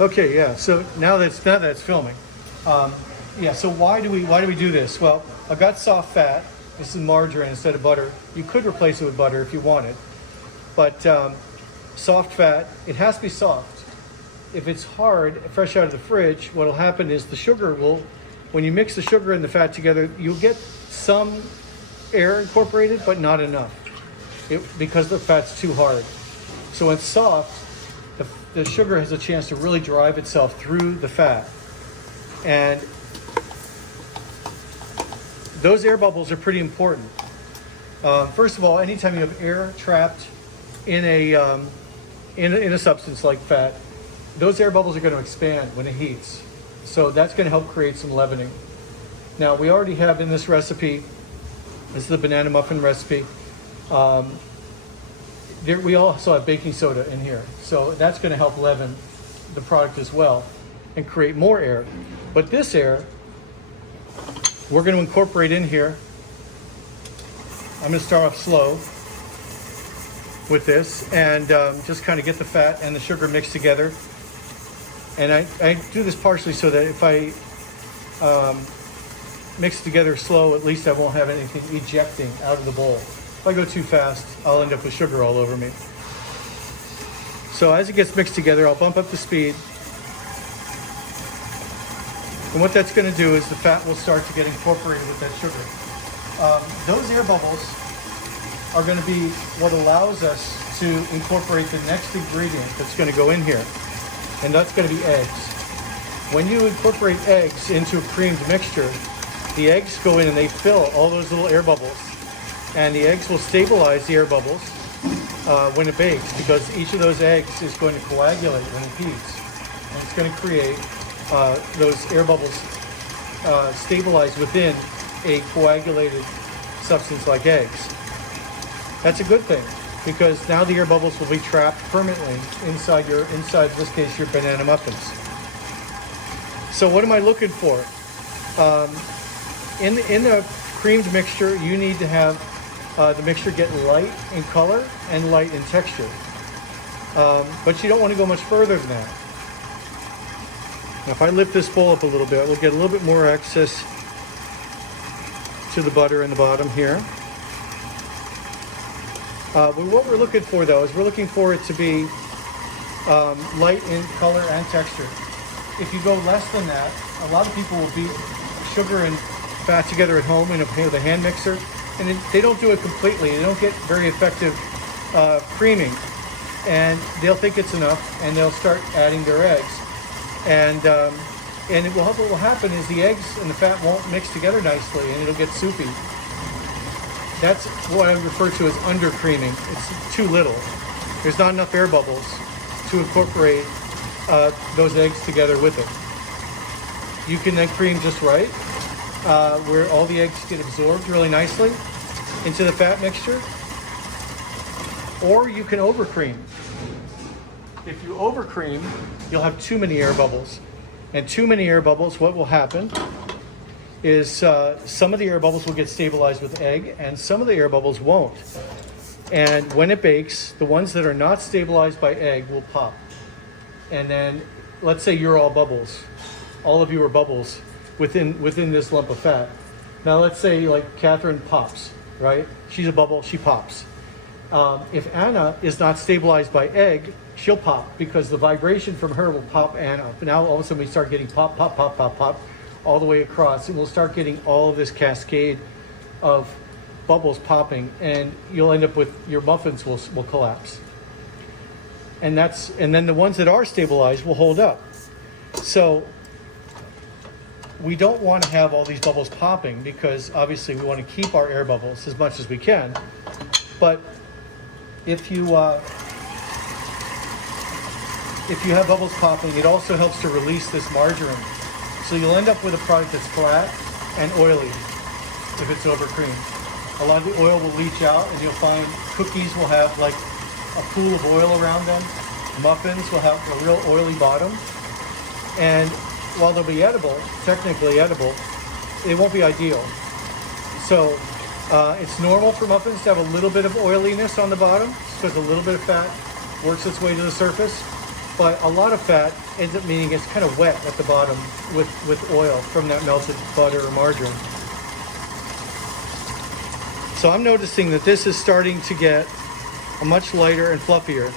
Okay, yeah. So now that's filming. Yeah. So why do we do this? Well, I've got soft fat. This is margarine instead of butter. You could replace it with butter if you wanted, but soft fat. It has to be soft. If it's hard, fresh out of the fridge, what'll happen is the sugar will, when you mix the sugar and the fat together, you'll get some air incorporated, but not enough, because the fat's too hard. So when it's soft, the sugar has a chance to really drive itself through the fat. And those air bubbles are pretty important. First of all, anytime you have air trapped in a substance like fat, those air bubbles are going to expand when it heats. So that's going to help create some leavening. Now, we already have in this recipe, this is the banana muffin recipe, we also have baking soda in here. So that's going to help leaven the product as well and create more air. But this air, we're going to incorporate in here. I'm going to start off slow with this and just kind of get the fat and the sugar mixed together. And I do this partially so that if I mix it together slow, at least I won't have anything ejecting out of the bowl. If I go too fast, I'll end up with sugar all over me. So as it gets mixed together, I'll bump up the speed. And what that's going to do is the fat will start to get incorporated with that sugar. Those air bubbles are going to be what allows us to incorporate the next ingredient that's going to go in here. And that's going to be eggs. When you incorporate eggs into a creamed mixture, the eggs go in and they fill all those little air bubbles. And the eggs will stabilize the air bubbles when it bakes, because each of those eggs is going to coagulate when it heats. And it's going to create those air bubbles stabilize within a coagulated substance like eggs. That's a good thing, because now the air bubbles will be trapped permanently inside in this case, your banana muffins. So what am I looking for? In a creamed mixture, you need to have the mixture get light in color and light in texture. But you don't want to go much further than that. Now, if I lift this bowl up a little bit, we'll get a little bit more access to the butter in the bottom here. But what we're looking for, though, is we're looking for it to be light in color and texture. If you go less than that, a lot of people will beat sugar and fat together at home with a hand mixer, and they don't do it completely. They don't get very effective creaming, and they'll think it's enough, and they'll start adding their eggs. And what will happen is the eggs and the fat won't mix together nicely, and it'll get soupy. That's what I refer to as under creaming. It's too little. There's not enough air bubbles to incorporate those eggs together with it. You can then cream just right, where all the eggs get absorbed really nicely into the fat mixture. Or you can overcream. If you overcream, you'll have too many air bubbles. And too many air bubbles, what will happen is some of the air bubbles will get stabilized with egg, and some of the air bubbles won't. And when it bakes, the ones that are not stabilized by egg will pop. And then, let's say you're all bubbles. All of you are bubbles within this lump of fat. Now let's say like Catherine pops, right? She's a bubble, she pops. If Anna is not stabilized by egg, she'll pop, because the vibration from her will pop Anna. But now all of a sudden we start getting pop, pop, pop, pop, pop, all the way across, and we'll start getting all of this cascade of bubbles popping, and you'll end up with your muffins will collapse. And then the ones that are stabilized will hold up. So we don't want to have all these bubbles popping, because obviously we want to keep our air bubbles as much as we can. But if you have bubbles popping, it also helps to release this margarine. So you'll end up with a product that's flat and oily if it's over creamed. A lot of the oil will leach out, and you'll find cookies will have like a pool of oil around them. Muffins will have a real oily bottom. And while they'll be edible, technically edible, it won't be ideal. So it's normal for muffins to have a little bit of oiliness on the bottom, because a little bit of fat works its way to the surface. but a lot of fat ends up meaning it's kind of wet at the bottom with oil from that melted butter or margarine. So I'm noticing that this is starting to get a much lighter and fluffier,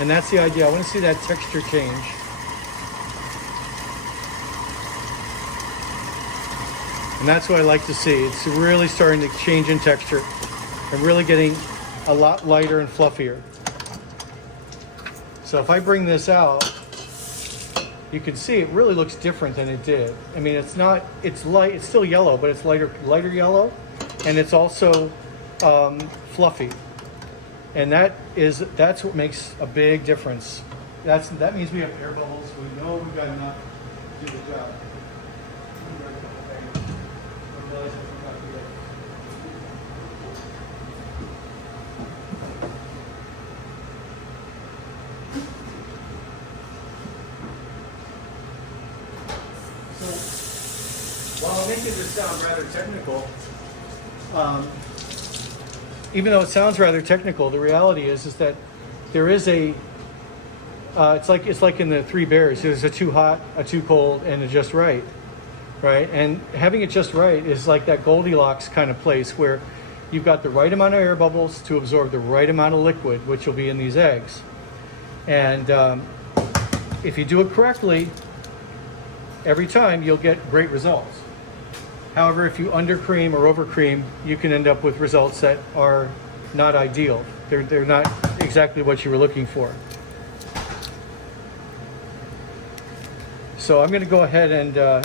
and that's the idea. I want to see that texture change. And that's what I like to see. It's really starting to change in texture and really getting a lot lighter and fluffier. So if I bring this out, you can see it really looks different than it did. I mean, it's light, it's still yellow, but it's lighter yellow, and it's also fluffy. And that's what makes a big difference. That means we have air bubbles. We know we've got enough to do the job. While I'm making this sound rather technical, even though it sounds rather technical, the reality is that there is it's like in the Three Bears. There's a too hot, a too cold, and a just right, right? And having it just right is like that Goldilocks kind of place where you've got the right amount of air bubbles to absorb the right amount of liquid, which will be in these eggs. And if you do it correctly, every time you'll get great results. However, if you undercream or overcream, you can end up with results that are not ideal. They're not exactly what you were looking for. So I'm going to go ahead and I'm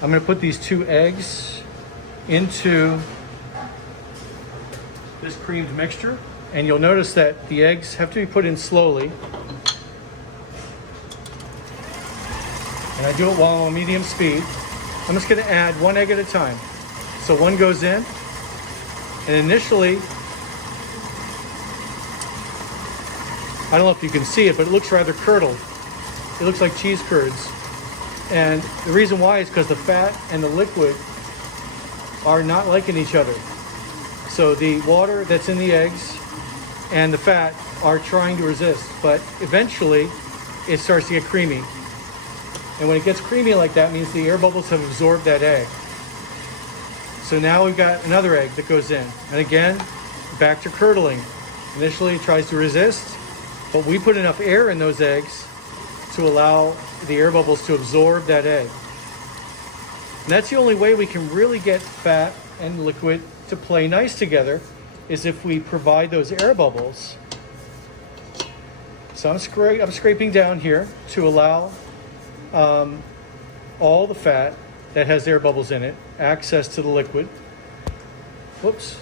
going to put these 2 eggs into this creamed mixture, and you'll notice that the eggs have to be put in slowly. And I do it while on medium speed. I'm just going to add 1 egg at a time. So 1 goes in, and initially, I don't know if you can see it, but it looks rather curdled. It looks like cheese curds. And the reason why is because the fat and the liquid are not liking each other. So the water that's in the eggs and the fat are trying to resist, but eventually it starts to get creamy. And when it gets creamy like that, means the air bubbles have absorbed that egg. So now we've got another egg that goes in. And again, back to curdling. Initially it tries to resist, but we put enough air in those eggs to allow the air bubbles to absorb that egg. And that's the only way we can really get fat and liquid to play nice together, is if we provide those air bubbles. So I'm scraping down here to allow all the fat that has air bubbles in it access to the liquid. Whoops.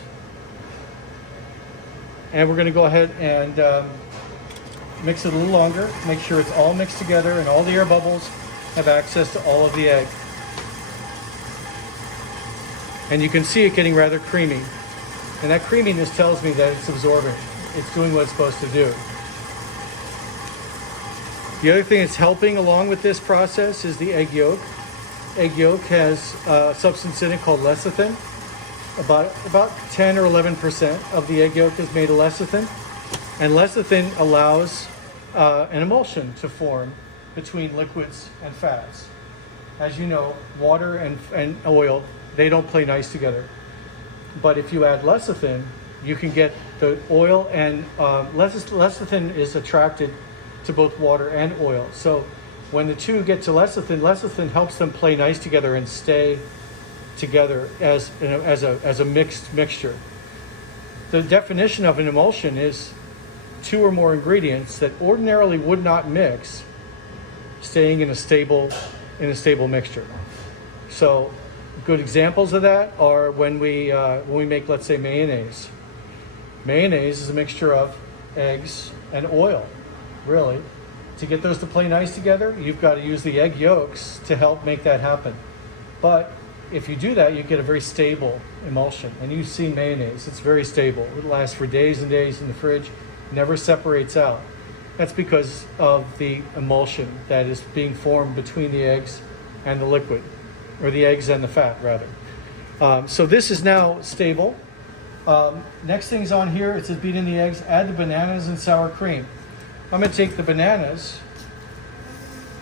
And we're going to go ahead and mix it a little longer, make sure it's all mixed together and all the air bubbles have access to all of the egg. And you can see it getting rather creamy. And that creaminess tells me that it's absorbing. It's doing what it's supposed to do. The other thing that's helping along with this process is the egg yolk. Egg yolk has a substance in it called lecithin. About 10 or 11% of the egg yolk is made of lecithin. And lecithin allows an emulsion to form between liquids and fats. As you know, water and oil, they don't play nice together. But if you add lecithin, you can get the oil, and lecithin is attracted to both water and oil. So when the two get to lecithin, lecithin helps them play nice together and stay together as a mixed mixture. The definition of an emulsion is 2 or more ingredients that ordinarily would not mix, staying in a stable mixture. So good examples of that are when we make, let's say, mayonnaise. Mayonnaise is a mixture of eggs and oil. Really, to get those to play nice together, you've got to use the egg yolks to help make that happen. But if you do that, you get a very stable emulsion. And you've seen mayonnaise, it's very stable. It lasts for days and days in the fridge, never separates out. That's because of the emulsion that is being formed between the eggs and the liquid, or the eggs and the fat, rather. So this is now stable. Next thing's on here, it says beat in the eggs, add the bananas and sour cream. I'm going to take the bananas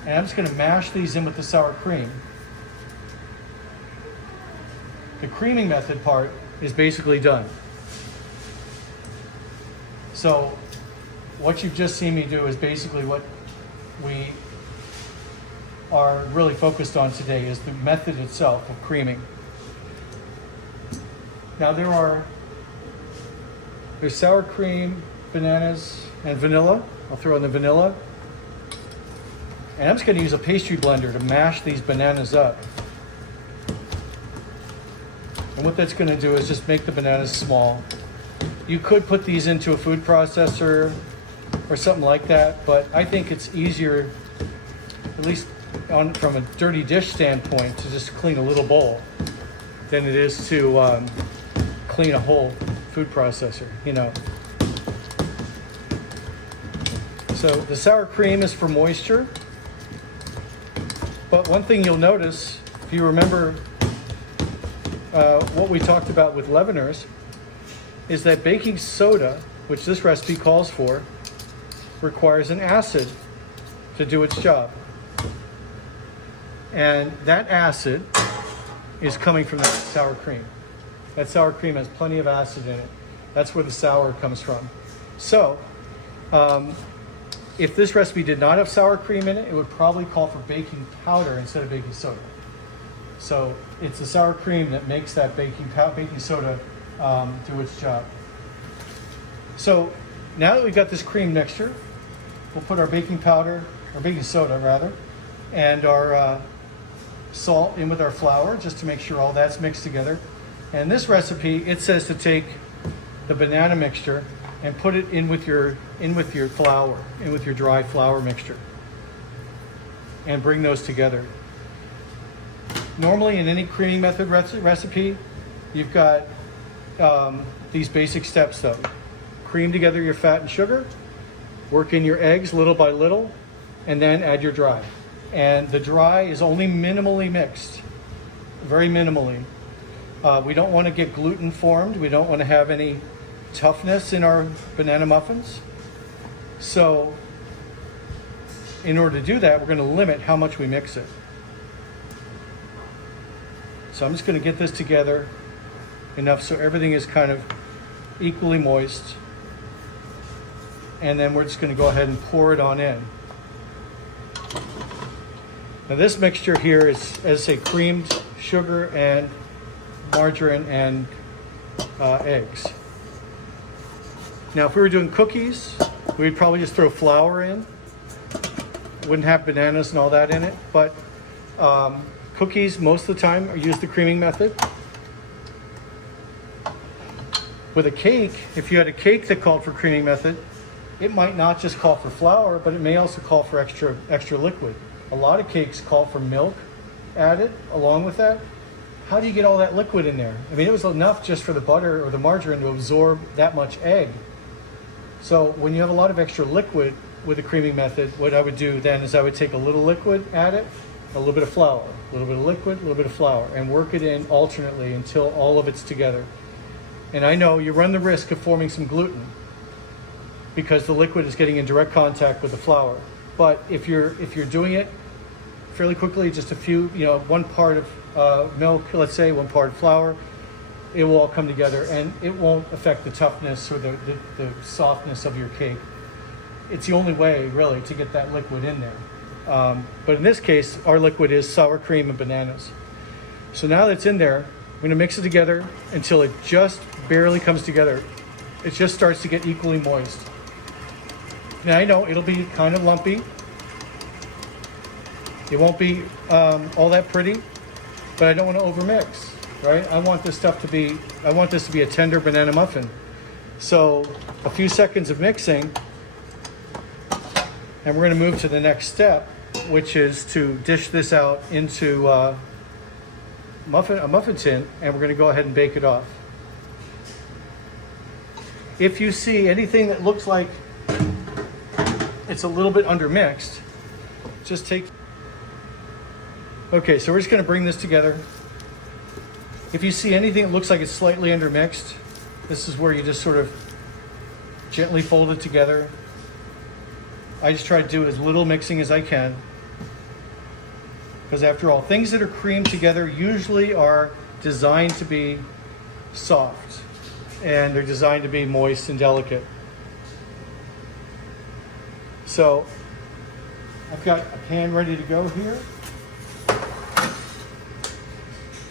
and I'm just going to mash these in with the sour cream. The creaming method part is basically done. So what you've just seen me do is basically what we are really focused on today, is the method itself of creaming. Now there's sour cream, bananas, and vanilla. I'll throw in the vanilla. And I'm just going to use a pastry blender to mash these bananas up. And what that's going to do is just make the bananas small. You could put these into a food processor or something like that, but I think it's easier, at least from a dirty dish standpoint, to just clean a little bowl than it is to clean a whole food processor, you know. So the sour cream is for moisture, but one thing you'll notice, if you remember what we talked about with leaveners, is that baking soda, which this recipe calls for, requires an acid to do its job. And that acid is coming from that sour cream. That sour cream has plenty of acid in it. That's where the sour comes from. So, if this recipe did not have sour cream in it, it would probably call for baking powder instead of baking soda. So it's the sour cream that makes that baking soda do its job. So now that we've got this cream mixture, we'll put our baking powder, or baking soda rather, and our salt in with our flour, just to make sure all that's mixed together. And this recipe, it says to take the banana mixture and put it in with your flour, in with your dry flour mixture, and bring those together. Normally in any creaming method recipe, you've got these basic steps though. Cream together your fat and sugar, work in your eggs little by little, and then add your dry. And the dry is only minimally mixed, very minimally. We don't want to get gluten formed. We don't want to have any toughness in our banana muffins. So in order to do that, we're going to limit how much we mix it. So I'm just going to get this together enough so everything is kind of equally moist. And then we're just going to go ahead and pour it on in. Now this mixture here is, as I say, creamed sugar and margarine and eggs. Now if we were doing cookies, we'd probably just throw flour in. Wouldn't have bananas and all that in it, but cookies most of the time use the creaming method. With a cake, if you had a cake that called for creaming method, it might not just call for flour, but it may also call for extra liquid. A lot of cakes call for milk added along with that. How do you get all that liquid in there? I mean, it was enough just for the butter or the margarine to absorb that much egg. So when you have a lot of extra liquid with the creaming method, what I would do then is I would take a little liquid, add it, a little bit of flour, a little bit of liquid, a little bit of flour, and work it in alternately until all of it's together. And I know you run the risk of forming some gluten because the liquid is getting in direct contact with the flour. But if you're doing it fairly quickly, just a few, one part of milk, let's say, one part of flour, it will all come together and it won't affect the toughness or the softness of your cake. It's the only way really to get that liquid in there. But in this case, our liquid is sour cream and bananas. So now that it's in there, I'm gonna mix it together until it just barely comes together. It just starts to get equally moist. Now I know it'll be kind of lumpy. It won't be all that pretty, but I don't want to overmix, right? I want this to be a tender banana muffin. So a few seconds of mixing, and we're going to move to the next step, which is to dish this out into a muffin tin, and we're going to go ahead and bake it off. If you see anything that looks like it's a little bit undermixed, just take. Okay, so we're just going to bring this together. If you see anything that looks like it's slightly undermixed, this is where you just sort of gently fold it together I just try to do as little mixing as I can. Because after all, things that are creamed together usually are designed to be soft. And they're designed to be moist and delicate. So I've got a pan ready to go here.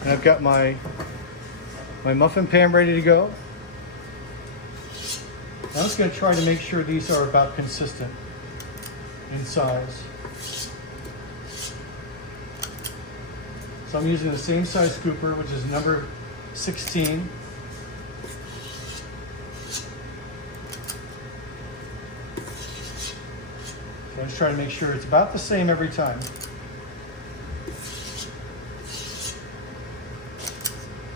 And I've got my muffin pan ready to go. I'm just going to try to make sure these are about consistent in size. So I'm using the same size scooper, which is number 16. So I'm just trying to make sure it's about the same every time.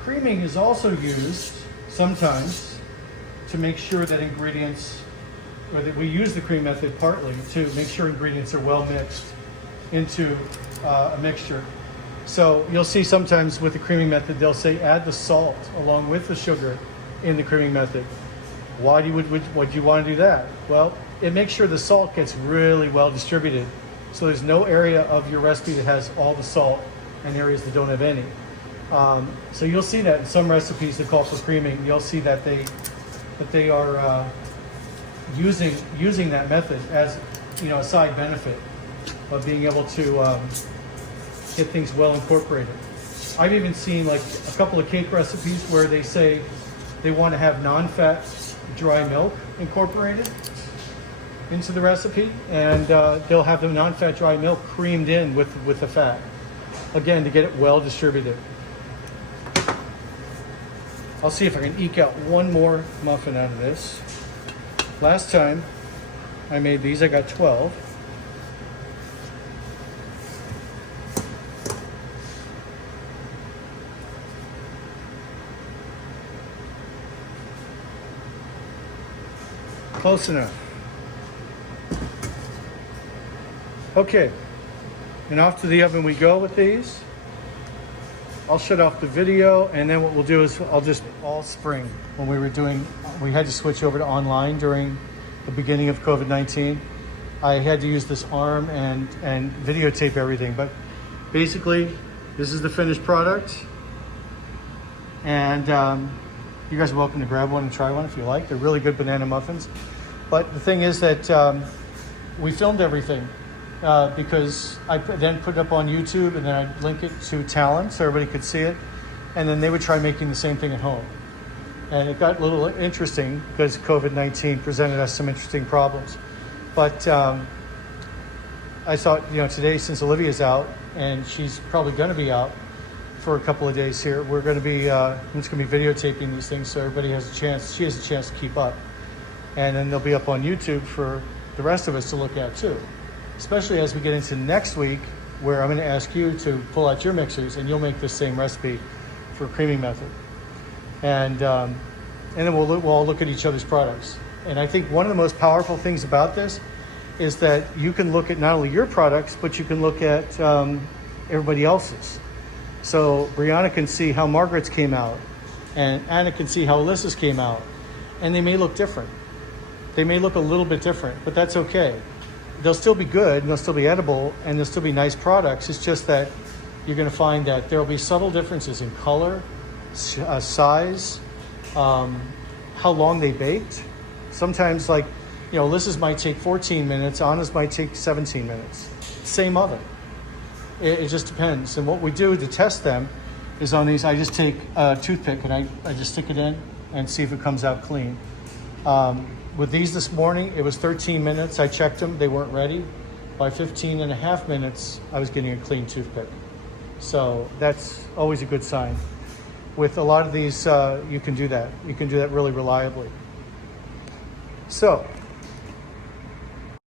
Creaming is also used sometimes to make sure that ingredients, or that we use the cream method partly to make sure ingredients are well mixed into a mixture. So you'll see sometimes with the creaming method, they'll say add the salt along with the sugar in the creaming method. Why do you want to do that? Well, it makes sure the salt gets really well distributed. So there's no area of your recipe that has all the salt and areas that don't have any. So you'll see that in some recipes that call for creaming, you'll see that they are using that method as, you know, a side benefit of being able to get things well incorporated. I've even seen like a couple of cake recipes where they say they want to have non-fat dry milk incorporated into the recipe, and they'll have the non-fat dry milk creamed in with the fat, again, to get it well distributed. I'll see if I can eke out one more muffin out of this. Last time I made these, I got 12. Close enough. Okay, and off to the oven we go with these. I'll shut off the video, and then what we'll do is all spring when we had to switch over to online during the beginning of COVID-19. I had to use this arm and videotape everything, but basically this is the finished product, and you guys are welcome to grab one and try one if you like. They're really good banana muffins. But the thing is that we filmed everything because I then put it up on YouTube, and then I'd link it to Talent so everybody could see it. And then they would try making the same thing at home. And it got a little interesting because COVID-19 presented us some interesting problems. But I thought, you know, today, since Olivia's out, and she's probably going to be out for a couple of days here, we're going to be, I'm just going to be videotaping these things so everybody has a chance, she has a chance to keep up. And then they'll be up on YouTube for the rest of us to look at too. Especially as we get into next week, where I'm going to ask you to pull out your mixers and you'll make the same recipe for creaming method. And then we'll all look at each other's products. And I think one of the most powerful things about this is that you can look at not only your products, but you can look at everybody else's. So Brianna can see how Margaret's came out, and Anna can see how Alyssa's came out, and they may look different. They may look a little bit different, but that's okay. They'll still be good, and they'll still be edible, and they'll still be nice products. It's just that you're going to find that there'll be subtle differences in color, size, how long they baked. Sometimes, like, you know, Alyssa's might take 14 minutes, Anna's might take 17 minutes. Same oven. It just depends. And what we do to test them is on these, I just take a toothpick and I just stick it in and see if it comes out clean. With these this morning, it was 13 minutes. I checked them, they weren't ready. By 15 and a half minutes, I was getting a clean toothpick. So that's always a good sign. With a lot of these, you can do that. You can do that really reliably. So